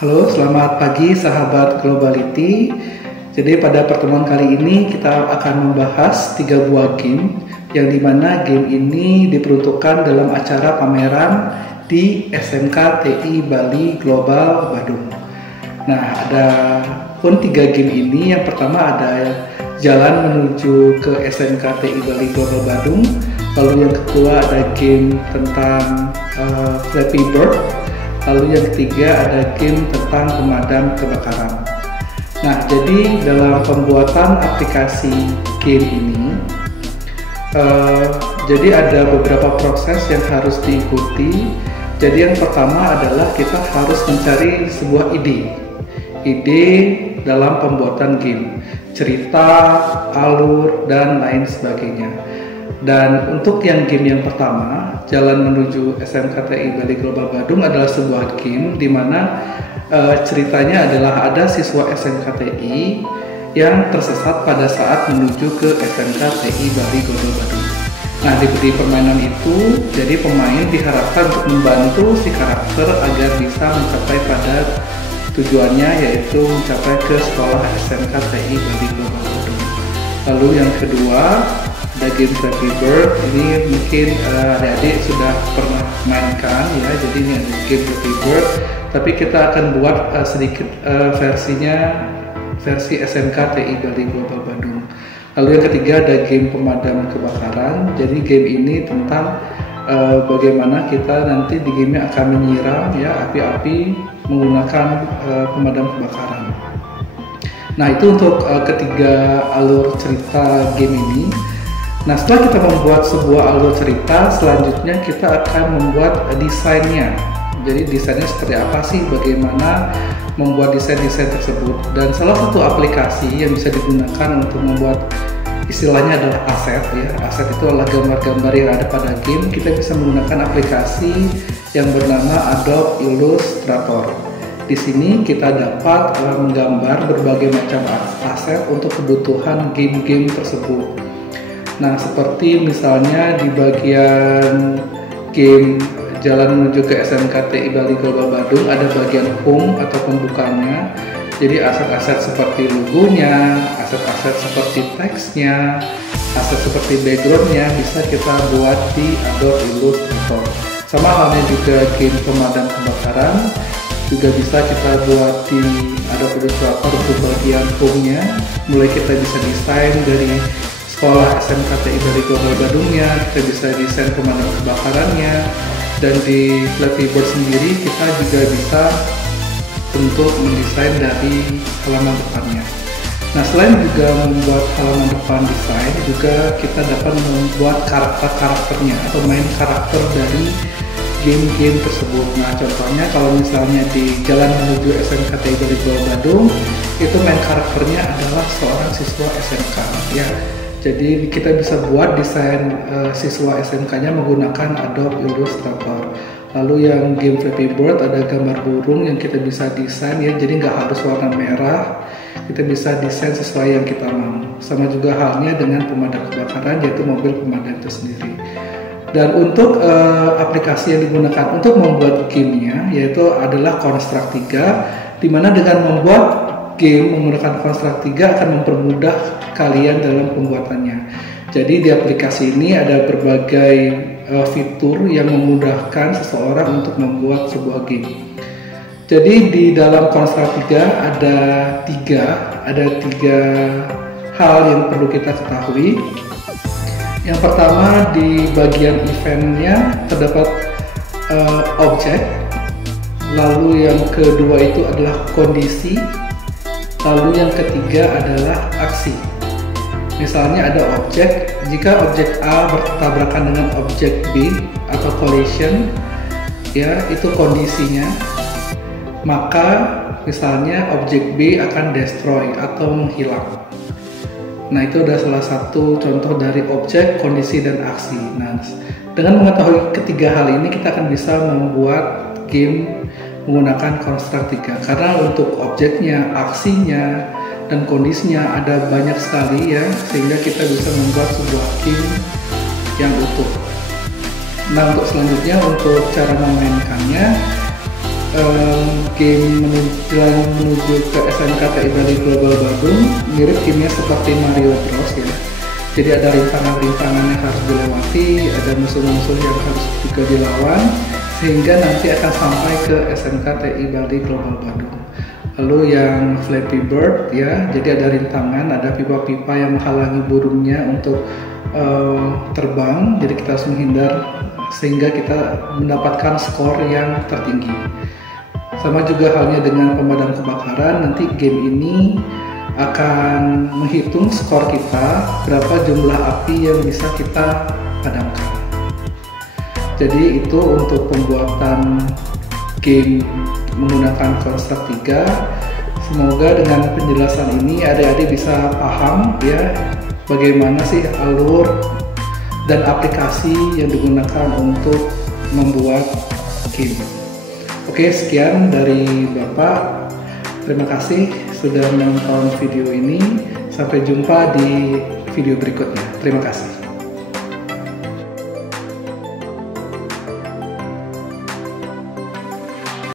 Halo, selamat pagi sahabat Globality. Jadi pada pertemuan kali ini kita akan membahas 3 buah game yang dimana game ini diperuntukkan dalam acara pameran di SMK TI Bali Global Badung. Nah, ada pun 3 game ini. Yang pertama ada Jalan Menuju ke SMK TI Bali Global Badung. Lalu yang kedua ada game tentang Flappy Bird. Lalu yang ketiga ada game tentang pemadam kebakaran. Nah, jadi dalam pembuatan aplikasi game ini, jadi ada beberapa proses yang harus diikuti. Jadi yang pertama adalah kita harus mencari sebuah ide dalam pembuatan game, cerita, alur, dan lain sebagainya. Dan untuk yang game yang pertama, Jalan Menuju SMK TI Bali Global Badung adalah sebuah game di mana ceritanya adalah ada siswa SMK TI yang tersesat pada saat menuju ke SMK TI Bali Global Badung. Nah, di permainan itu, jadi pemain diharapkan untuk membantu si karakter agar bisa mencapai pada tujuannya, yaitu mencapai ke sekolah SMK TI Bali Global Badung. Lalu yang kedua, ada game Flappy Bird. Ini mungkin adik-adik sudah pernah mainkan ya. Jadi ini ada game Flappy Bird, tapi kita akan buat sedikit versi SMK TI Bali Global Badung. Lalu yang ketiga ada game pemadam kebakaran. Jadi game ini tentang bagaimana kita nanti di game akan menyiram ya api-api menggunakan pemadam kebakaran. Nah, itu untuk ketiga alur cerita game ini. Nah, setelah kita membuat sebuah alur cerita, selanjutnya kita akan membuat desainnya. Jadi desainnya seperti apa sih, bagaimana membuat desain-desain tersebut. Dan salah satu aplikasi yang bisa digunakan untuk membuat istilahnya adalah aset ya. Aset itu adalah gambar-gambar yang ada pada game. Kita bisa menggunakan aplikasi yang bernama Adobe Illustrator. Di sini kita dapat menggambar berbagai macam aset untuk kebutuhan game-game tersebut. Nah, seperti misalnya di bagian game Jalan Menuju ke SMK TI Bali Global Badung ada bagian home atau pembukanya. Jadi aset-aset seperti logonya, aset-aset seperti teksnya, aset seperti backgroundnya bisa kita buat di Adobe Illustrator. Sama halnya juga game pemadam kebakaran juga bisa kita buat di Adobe Illustrator untuk bagian home-nya. Mulai kita bisa desain dari sekolah SMK TI Bali Global Badungnya, kita bisa desain pemadam kebakarannya, dan di Flappy Bird sendiri kita juga bisa untuk mendesain dari halaman depannya. Nah, selain juga membuat halaman depan desain, juga kita dapat membuat karakternya atau main karakter dari game-game tersebut. Nah, contohnya kalau misalnya di Jalan Menuju SMK TI Bali Global Badung, itu main karakternya adalah seorang siswa SMK ya. Jadi kita bisa buat desain siswa SMK-nya menggunakan Adobe Illustrator. Lalu yang game Flappy Bird ada gambar burung yang kita bisa desain ya. Jadi nggak harus warna merah, kita bisa desain sesuai yang kita mau. Sama juga halnya dengan pemadam kebakaran, yaitu mobil pemadam itu sendiri. Dan untuk aplikasi yang digunakan untuk membuat gamenya yaitu adalah Construct 3, dimana dengan membuat game menggunakan Construct 3 akan mempermudah kalian dalam pembuatannya. Jadi di aplikasi ini ada berbagai fitur yang memudahkan seseorang untuk membuat sebuah game. Jadi di dalam Construct 3 ada tiga hal yang perlu kita ketahui. Yang pertama, di bagian eventnya terdapat objek. Lalu yang kedua itu adalah kondisi. Lalu yang ketiga adalah aksi. Misalnya ada objek, jika objek A bertabrakan dengan objek B atau collision, ya itu kondisinya, maka misalnya objek B akan destroy atau menghilang. Nah, itu adalah salah satu contoh dari objek, kondisi, dan aksi. Nah, dengan mengetahui ketiga hal ini kita akan bisa membuat game menggunakan Construct 3 karena untuk objeknya, aksinya, dan kondisinya ada banyak sekali ya, sehingga kita bisa membuat sebuah game yang utuh. Nah, untuk selanjutnya untuk cara memainkannya, game jalan menuju ke SMKTI Bali Global Badung mirip gamenya seperti Mario Bros ya. Jadi ada rintangan-rintangan yang harus dilewati, ada musuh-musuh yang harus juga dilawan, sehingga nanti akan sampai ke SMKTI Bali Global Badung. Lalu yang Flappy Bird ya, jadi ada rintangan, ada pipa-pipa yang menghalangi burungnya untuk terbang, jadi kita harus menghindar sehingga kita mendapatkan skor yang tertinggi. Sama juga halnya dengan pemadam kebakaran, nanti game ini akan menghitung skor kita, berapa jumlah api yang bisa kita padamkan. Jadi itu untuk pembuatan game menggunakan Construct 3. Semoga dengan penjelasan ini adik-adik bisa paham ya bagaimana sih alur dan aplikasi yang digunakan untuk membuat game. Oke, sekian dari Bapak. Terima kasih sudah menonton video ini. Sampai jumpa di video berikutnya. Terima kasih.